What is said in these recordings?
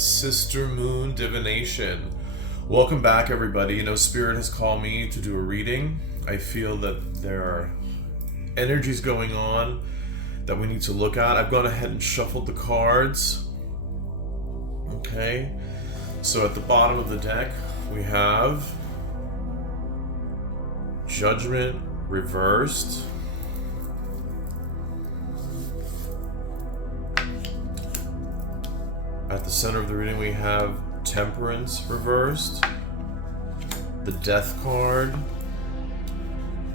Sister Moon Divination. Welcome back, everybody. Spirit has called me to do a reading. I feel that there are energies going on that we need to look at. I've gone ahead and shuffled the cards. Okay. So at the bottom of the deck, we have Judgment reversed. At the center of the reading, we have Temperance reversed, the Death card,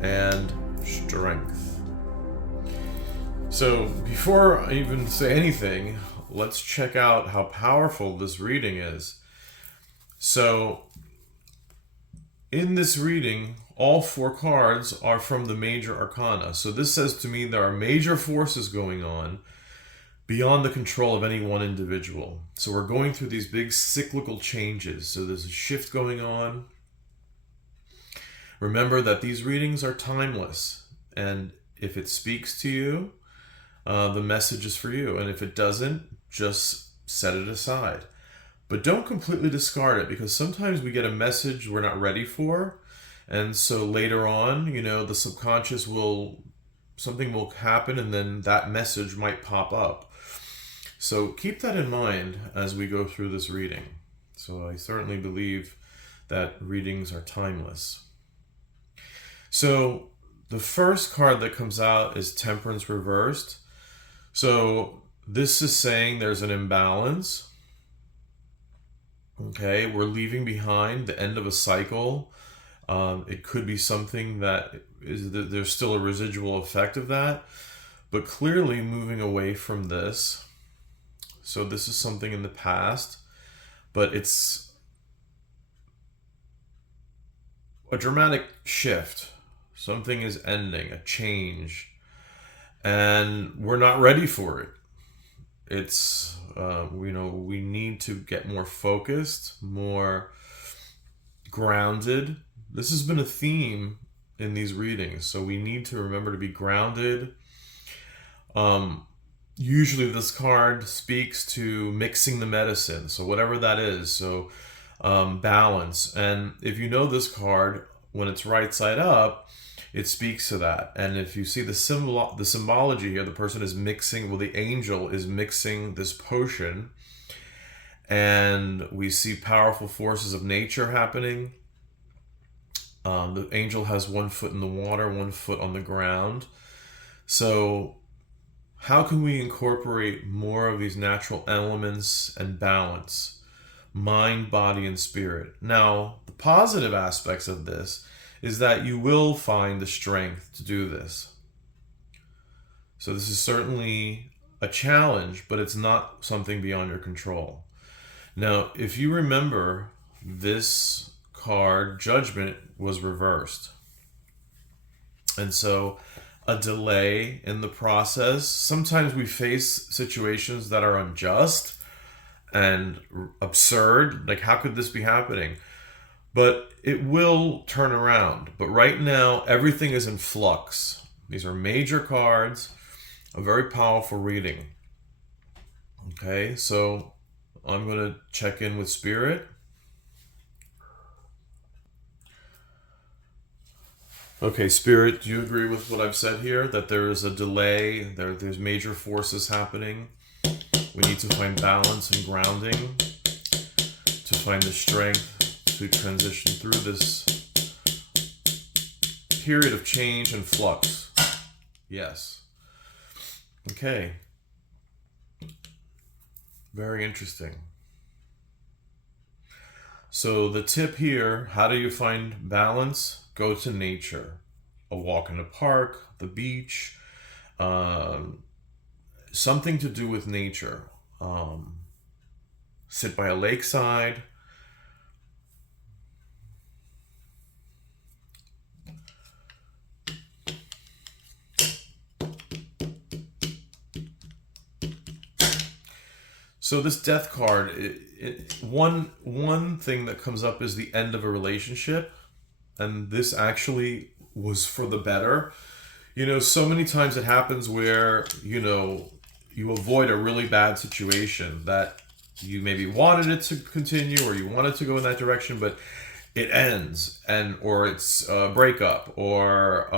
and Strength. So before I even say anything, let's check out how powerful this reading is. So in this reading, all four cards are from the major arcana. So this says to me there are major forces going on beyond the control of any one individual. So we're going through these big cyclical changes. So there's a shift going on. Remember that these readings are timeless. And if it speaks to you, the message is for you. And if it doesn't, just set it aside. But don't completely discard it, because sometimes we get a message we're not ready for. And so later on, the subconscious something will happen, and then that message might pop up. So keep that in mind as we go through this reading. So I certainly believe that readings are timeless. So the first card that comes out is Temperance reversed. So this is saying there's an imbalance. Okay, we're leaving behind the end of a cycle. It could be something that there's still a residual effect of that, but clearly moving away from this. So this is something in the past, but it's a dramatic shift. Something is ending, a change, and we're not ready for it. It's, we need to get more focused, more grounded. This has been a theme in these readings, so we need to remember to be grounded. Usually this card speaks to mixing the medicine, so whatever that is, so balance. And if you know this card, when it's right side up, it speaks to that. And if you see the symbology here, the person is mixing, the angel is mixing this potion, and we see powerful forces of nature happening. The angel has 1 foot in the water, 1 foot on the ground. So how can we incorporate more of these natural elements and balance? Mind, body, and spirit. Now, the positive aspects of this is that you will find the strength to do this. So this is certainly a challenge, but it's not something beyond your control. Now, if you remember, this card, Judgment, was reversed. And so a delay in the process. Sometimes we face situations that are unjust and absurd. Like, how could this be happening? But it will turn around. But right now, everything is in flux. These are major cards, a very powerful reading. Okay, so I'm going to check in with Spirit. Okay, Spirit, do you agree with what I've said here? That there is a delay, there's major forces happening. We need to find balance and grounding to find the strength to transition through this period of change and flux. Yes. Okay. Very interesting. So the tip here, how do you find balance? Go to nature. A walk in the park, the beach, something to do with nature. Sit by a lakeside. So this Death card, one thing that comes up is the end of a relationship. And this actually was for the better. So many times it happens where, you avoid a really bad situation that you maybe wanted it to continue or you wanted to go in that direction, but it ends, and or it's a breakup, or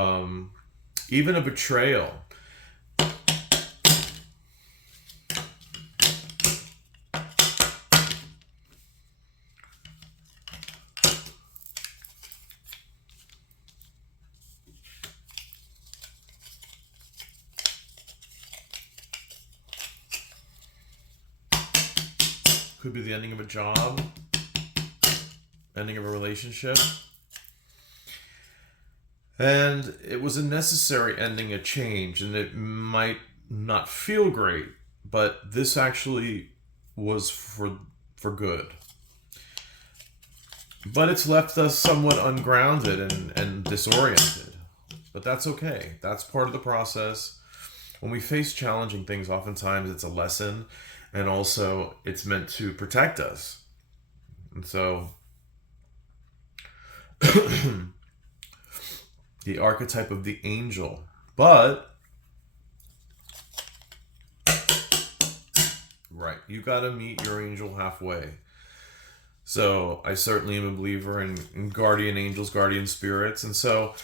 even a betrayal. Could be the ending of a job, ending of a relationship. And it was a necessary ending, a change, and it might not feel great, but this actually was for good. But it's left us somewhat ungrounded and disoriented. But that's okay. That's part of the process. When we face challenging things, oftentimes it's a lesson, and also it's meant to protect us. And so the archetype of the angel. But right, you got to meet your angel halfway. So I certainly am a believer in guardian angels, guardian spirits, and so,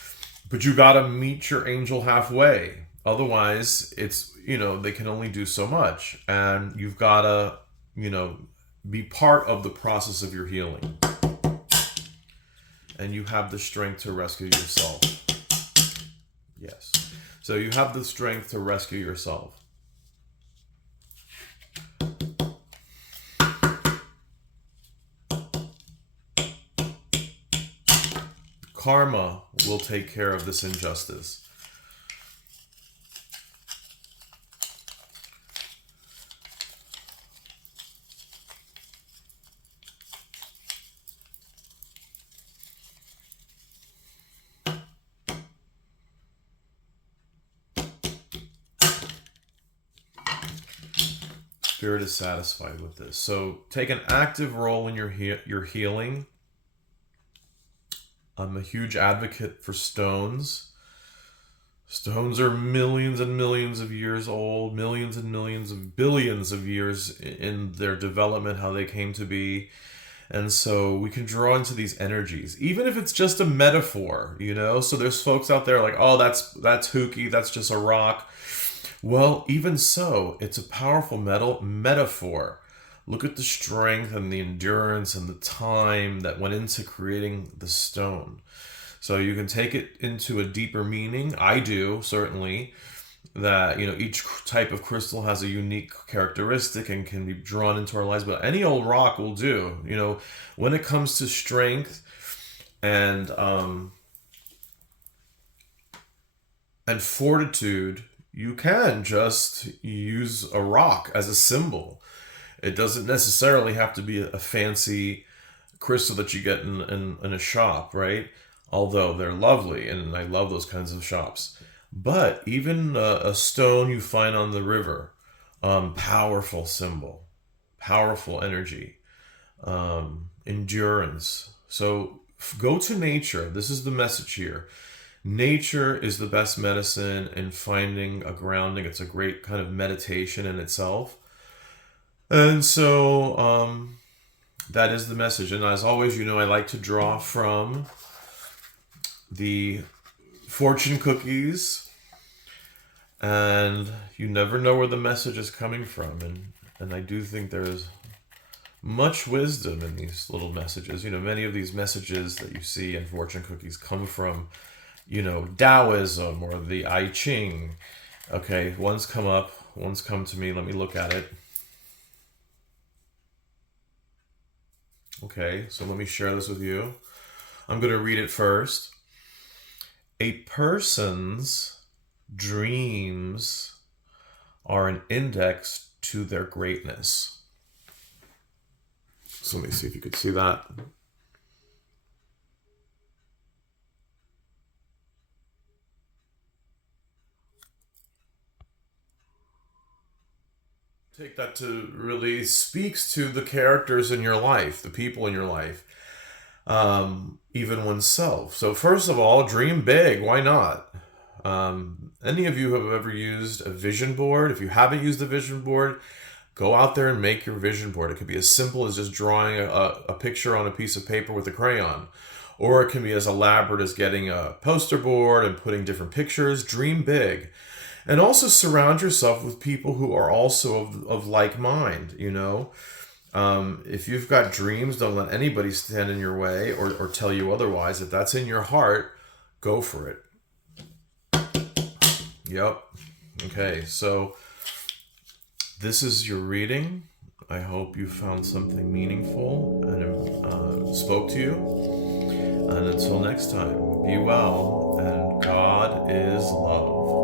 but you got to meet your angel halfway. Otherwise, it's, they can only do so much, and you've got to, be part of the process of your healing, and you have the strength to rescue yourself. Yes. So you have the strength to rescue yourself. Karma will take care of this injustice. Spirit is satisfied with this. So take an active role in your healing. I'm a huge advocate for stones. Stones are millions and millions of years old, millions and millions of billions of years in their development, how they came to be. And so we can draw into these energies, even if it's just a metaphor, So there's folks out there like, oh, that's hooky, that's just a rock. Well, even so, it's a powerful metaphor. Look at the strength and the endurance and the time that went into creating the stone. So you can take it into a deeper meaning. I do, certainly, that, each type of crystal has a unique characteristic and can be drawn into our lives, but any old rock will do. When it comes to strength and fortitude, you can just use a rock as a symbol. It doesn't necessarily have to be a fancy crystal that you get in a shop, right? Although they're lovely, and I love those kinds of shops. But even a stone you find on the river, powerful symbol, powerful energy, endurance. So go to nature. This is the message here. Nature is the best medicine in finding a grounding. It's a great kind of meditation in itself. And so that is the message. And as always, I like to draw from the fortune cookies. And you never know where the message is coming from. And I do think there's much wisdom in these little messages. Many of these messages that you see in fortune cookies come from Taoism or the I Ching. Okay, one's come to me. Let me look at it. Okay, so let me share this with you. I'm going to read it first. A person's dreams are an index to their greatness. So let me see if you could see that. Take that to really speaks to the characters in your life, the people in your life, even oneself. So first of all, dream big. Why not? Any of you have ever used a vision board? If you haven't used a vision board, Go out there and make your vision board. It could be as simple as just drawing a picture on a piece of paper with a crayon. Or it can be as elaborate as getting a poster board and putting different pictures. Dream big. And also surround yourself with people who are also of like mind, you know. If you've got dreams, don't let anybody stand in your way or tell you otherwise. If that's in your heart, go for it. Yep. Okay, so this is your reading. I hope you found something meaningful and spoke to you. And until next time, be well, and God is love.